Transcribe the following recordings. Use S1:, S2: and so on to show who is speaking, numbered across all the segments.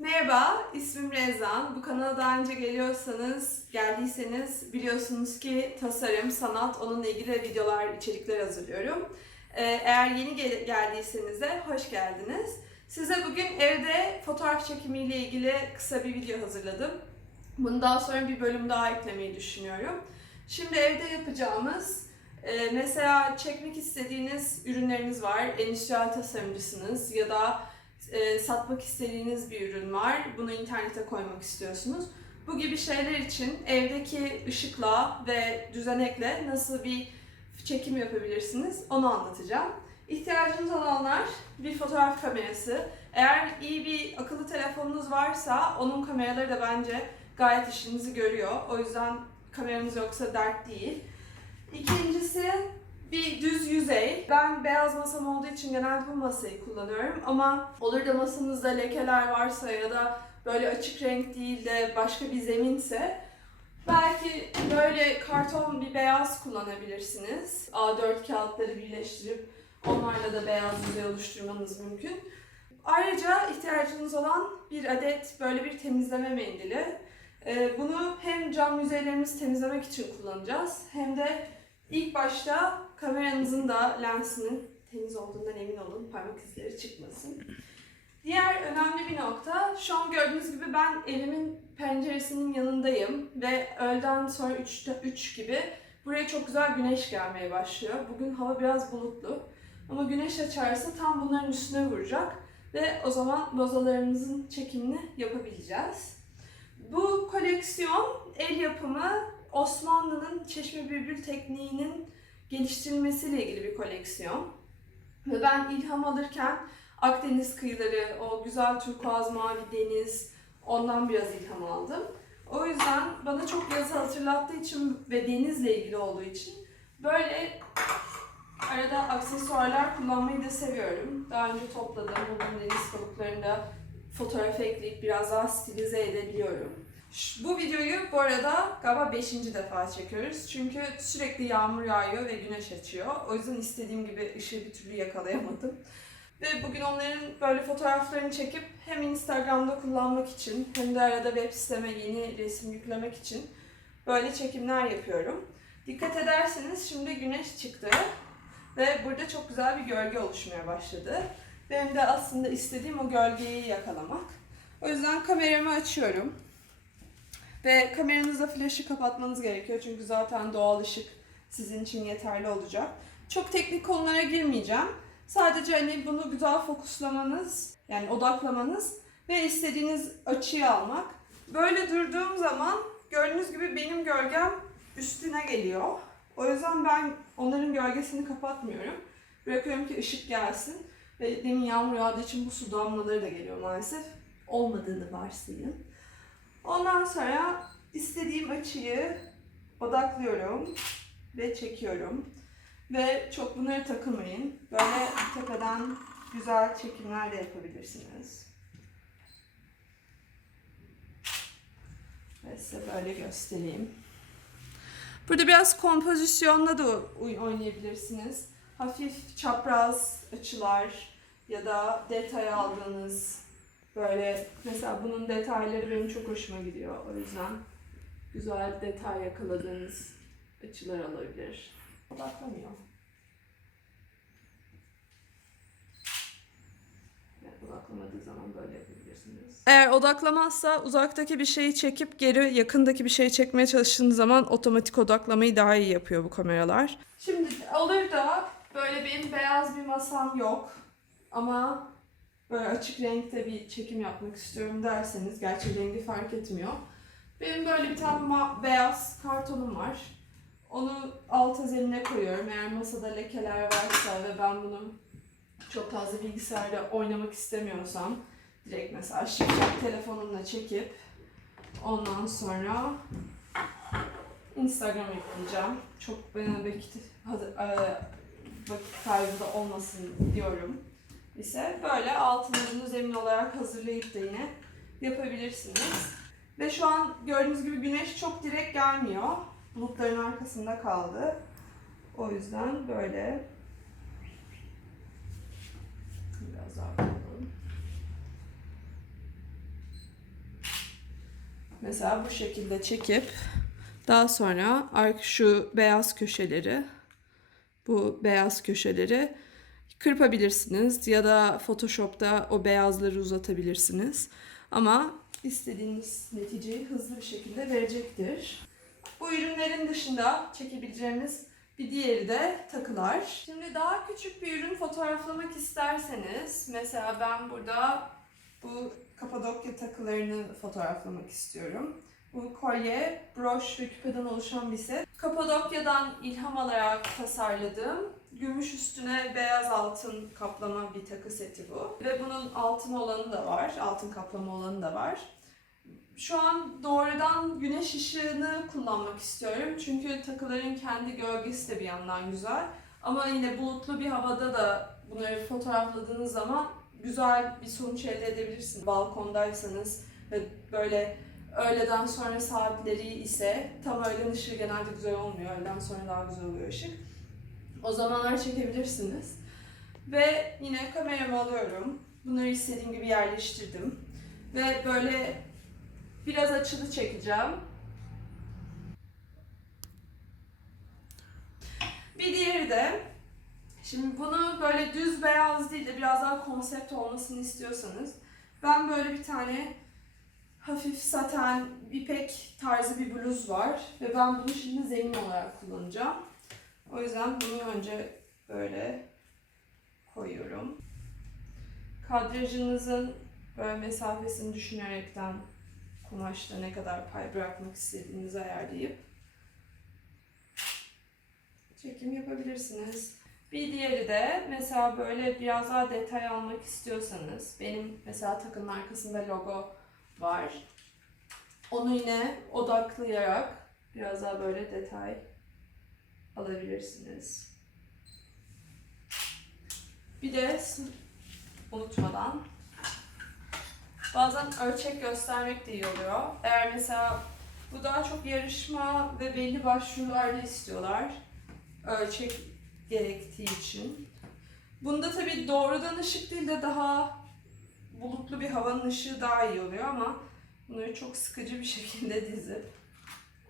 S1: Merhaba, ismim Rezan. Bu kanala daha önce geliyorsanız, geldiyseniz biliyorsunuz ki tasarım, sanat, onunla ilgili videolar, içerikler hazırlıyorum. Ee, Eğer yeni gel- geldiyseniz de hoş geldiniz. Size bugün evde fotoğraf çekimiyle ilgili kısa bir video hazırladım. Bunu daha sonra bir bölüm daha eklemeyi düşünüyorum. Şimdi evde yapacağımız, e, mesela çekmek istediğiniz ürünleriniz var, endüstriyel tasarımcısınız ya da e, satmak istediğiniz bir ürün var. Bunu internete koymak istiyorsunuz. Bu gibi şeyler için evdeki ışıkla ve düzenekle nasıl bir çekim yapabilirsiniz onu anlatacağım. İhtiyacınız olanlar bir fotoğraf kamerası. Eğer iyi bir akıllı telefonunuz varsa onun kameraları da bence gayet işinizi görüyor. O yüzden kameranız yoksa dert değil. İkincisi bir düz yüzey. Ben beyaz masam olduğu için genelde bu masayı kullanıyorum ama olur da masanızda lekeler varsa ya da böyle açık renk değil de başka bir zeminse belki böyle karton bir beyaz kullanabilirsiniz. A4 kağıtları birleştirip onlarla da beyaz yüzey oluşturmanız mümkün. Ayrıca ihtiyacınız olan bir adet böyle bir temizleme mendili. Ee, Bunu hem cam yüzeylerimizi temizlemek için kullanacağız hem de İlk başta kameranızın da lensinin temiz olduğundan emin olun. Parmak izleri çıkmasın. Diğer önemli bir nokta, şu an gördüğünüz gibi ben evimin penceresinin yanındayım ve öğleden sonra 3'te 3 gibi buraya çok güzel güneş gelmeye başlıyor. Bugün hava biraz bulutlu ama güneş açarsa tam bunların üstüne vuracak ve o zaman bozalarımızın çekimini yapabileceğiz. Bu koleksiyon el yapımı Osmanlı'nın çeşme bülbül tekniğinin geliştirilmesiyle ilgili bir koleksiyon. Ve ben ilham alırken Akdeniz kıyıları, o güzel turkuaz mavi deniz, ondan biraz ilham aldım. O yüzden bana çok yazı hatırlattığı için ve denizle ilgili olduğu için böyle arada aksesuarlar kullanmayı da seviyorum. Daha önce topladığım bugün deniz kabuklarında fotoğraf ekleyip biraz daha stilize edebiliyorum. Bu videoyu bu arada galiba 5. defa çekiyoruz. Çünkü sürekli yağmur yağıyor ve güneş açıyor. O yüzden istediğim gibi ışığı bir türlü yakalayamadım. Ve bugün onların böyle fotoğraflarını çekip hem Instagram'da kullanmak için hem de arada web siteme yeni resim yüklemek için böyle çekimler yapıyorum. Dikkat ederseniz şimdi güneş çıktı ve burada çok güzel bir gölge oluşmaya başladı. Benim de aslında istediğim o gölgeyi yakalamak. O yüzden kameramı açıyorum. Ve kameranızda flaşı kapatmanız gerekiyor çünkü zaten doğal ışık sizin için yeterli olacak. Çok teknik konulara girmeyeceğim. Sadece hani bunu güzel fokuslamanız, yani odaklamanız ve istediğiniz açıyı almak. Böyle durduğum zaman gördüğünüz gibi benim gölgem üstüne geliyor. O yüzden ben onların gölgesini kapatmıyorum. Bırakıyorum ki ışık gelsin. Ve demin yağmur yağdığı için bu su damlaları da geliyor maalesef. Olmadığını varsayın. Ondan sonra istediğim açıyı odaklıyorum ve çekiyorum. Ve çok bunlara takılmayın. Böyle tepeden güzel çekimler de yapabilirsiniz. Ve size böyle göstereyim. Burada biraz kompozisyonla da oy- oynayabilirsiniz. Hafif çapraz açılar ya da detay aldığınız Böyle mesela bunun detayları benim çok hoşuma gidiyor. O yüzden güzel detay yakaladığınız açılar olabilir. Odaklamıyor. Odaklamadığı zaman böyle yapabilirsiniz. Eğer odaklamazsa uzaktaki bir şeyi çekip geri yakındaki bir şeyi çekmeye çalıştığınız zaman otomatik odaklamayı daha iyi yapıyor bu kameralar. Şimdi olur da böyle benim beyaz bir masam yok ama böyle açık renkte bir çekim yapmak istiyorum derseniz, gerçi rengi fark etmiyor. Benim böyle bir tane beyaz kartonum var. Onu alt zeminine koyuyorum. Eğer masada lekeler varsa ve ben bunu çok fazla bilgisayarda oynamak istemiyorsam direkt mesela şipşak telefonumla çekip ondan sonra Instagram yükleyeceğim. Çok benim vakit, vakit kaybı da olmasın diyorum ise böyle altını zemin olarak hazırlayıp da yine yapabilirsiniz. Ve şu an gördüğünüz gibi güneş çok direkt gelmiyor. Bulutların arkasında kaldı. O yüzden böyle biraz daha mesela bu şekilde çekip daha sonra şu beyaz köşeleri bu beyaz köşeleri kırpabilirsiniz ya da Photoshop'ta o beyazları uzatabilirsiniz. Ama istediğiniz neticeyi hızlı bir şekilde verecektir. Bu ürünlerin dışında çekebileceğimiz bir diğeri de takılar. Şimdi daha küçük bir ürün fotoğraflamak isterseniz mesela ben burada bu Kapadokya takılarını fotoğraflamak istiyorum. Bu kolye, broş ve küpeden oluşan bir set. Kapadokya'dan ilham alarak tasarladığım gümüş üstüne beyaz altın kaplama bir takı seti bu. Ve bunun altın olanı da var, altın kaplama olanı da var. Şu an doğrudan güneş ışığını kullanmak istiyorum. Çünkü takıların kendi gölgesi de bir yandan güzel. Ama yine bulutlu bir havada da bunları fotoğrafladığınız zaman güzel bir sonuç elde edebilirsiniz. Balkondaysanız ve böyle öğleden sonra saatleri ise tam öğlen ışığı genelde güzel olmuyor. Öğleden sonra daha güzel oluyor ışık. O zamanlar çekebilirsiniz. Ve yine kameramı alıyorum. Bunları istediğim gibi yerleştirdim. Ve böyle biraz açılı çekeceğim. Bir diğeri de Şimdi bunu böyle düz beyaz değil de biraz daha konsept olmasını istiyorsanız ben böyle bir tane hafif saten ipek tarzı bir bluz var ve ben bunu şimdi zemin olarak kullanacağım. O yüzden bunu önce böyle koyuyorum. Kadrajınızın böyle mesafesini düşünerekten kumaşta ne kadar pay bırakmak istediğinizi ayarlayıp çekim yapabilirsiniz. Bir diğeri de mesela böyle biraz daha detay almak istiyorsanız benim mesela takının arkasında logo var. Onu yine odaklayarak biraz daha böyle detay alabilirsiniz. Bir de unutmadan bazen ölçek göstermek de iyi oluyor. Eğer mesela bu daha çok yarışma ve belli başvurularda istiyorlar. Ölçek gerektiği için. Bunda tabii doğrudan ışık değil de daha bulutlu bir havanın ışığı daha iyi oluyor ama bunları çok sıkıcı bir şekilde dizip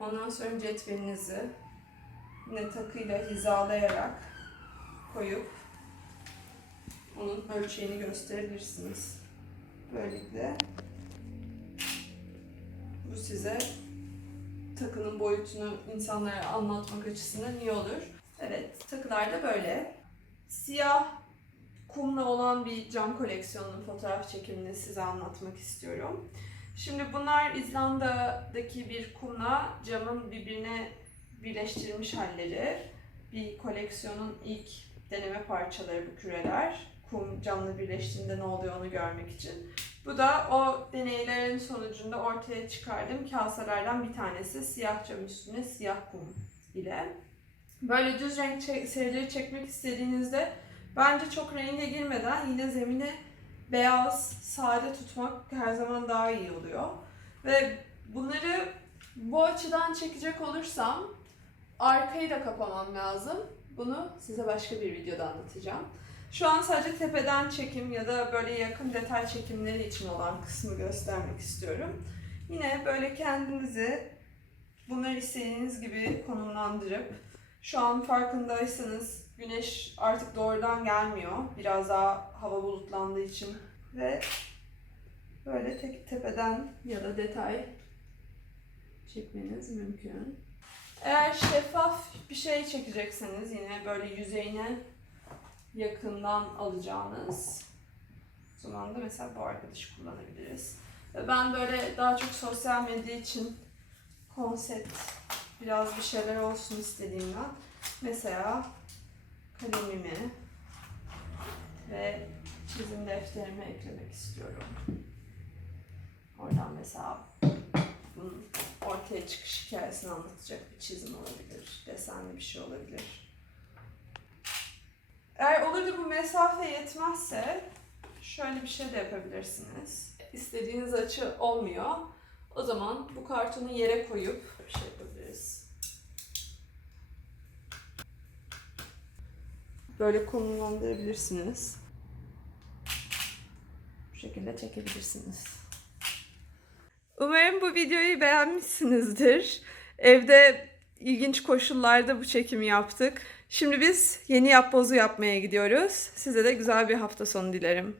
S1: ondan sonra cetvelinizi yine takıyla hizalayarak koyup onun ölçeğini gösterebilirsiniz. Böylelikle bu size takının boyutunu insanlara anlatmak açısından iyi olur. Evet, takılar da böyle. Siyah kumla olan bir cam koleksiyonunun fotoğraf çekimini size anlatmak istiyorum. Şimdi bunlar İzlanda'daki bir kumla camın birbirine birleştirilmiş halleri. Bir koleksiyonun ilk deneme parçaları bu küreler. Kum camla birleştiğinde ne oluyor onu görmek için. Bu da o deneylerin sonucunda ortaya çıkardığım kaselerden bir tanesi. Siyah cam üstüne siyah kum ile. Böyle düz renk çek- serileri çekmek istediğinizde bence çok renge girmeden yine zemini beyaz, sade tutmak her zaman daha iyi oluyor. Ve bunları bu açıdan çekecek olursam arkayı da kapamam lazım. Bunu size başka bir videoda anlatacağım. Şu an sadece tepeden çekim ya da böyle yakın detay çekimleri için olan kısmı göstermek istiyorum. Yine böyle kendinizi bunları istediğiniz gibi konumlandırıp şu an farkındaysanız güneş artık doğrudan gelmiyor. Biraz daha hava bulutlandığı için ve böyle tek tepeden ya da detay çekmeniz mümkün. Eğer şeffaf bir şey çekecekseniz yine böyle yüzeyine yakından alacağınız zaman da mesela bu arkadaşı kullanabiliriz. Ve ben böyle daha çok sosyal medya için konsept biraz bir şeyler olsun istediğimden mesela kalemimi ve çizim defterimi eklemek istiyorum. Oradan mesela bunun ortaya çıkış hikayesini anlatacak bir çizim olabilir, desenli bir şey olabilir. Eğer olur da bu mesafe yetmezse şöyle bir şey de yapabilirsiniz. İstediğiniz açı olmuyor. O zaman bu kartonu yere koyup bir şey yapabiliriz. Böyle konumlandırabilirsiniz. Bu şekilde çekebilirsiniz. Umarım bu videoyu beğenmişsinizdir. Evde ilginç koşullarda bu çekimi yaptık. Şimdi biz yeni yapbozu yapmaya gidiyoruz. Size de güzel bir hafta sonu dilerim.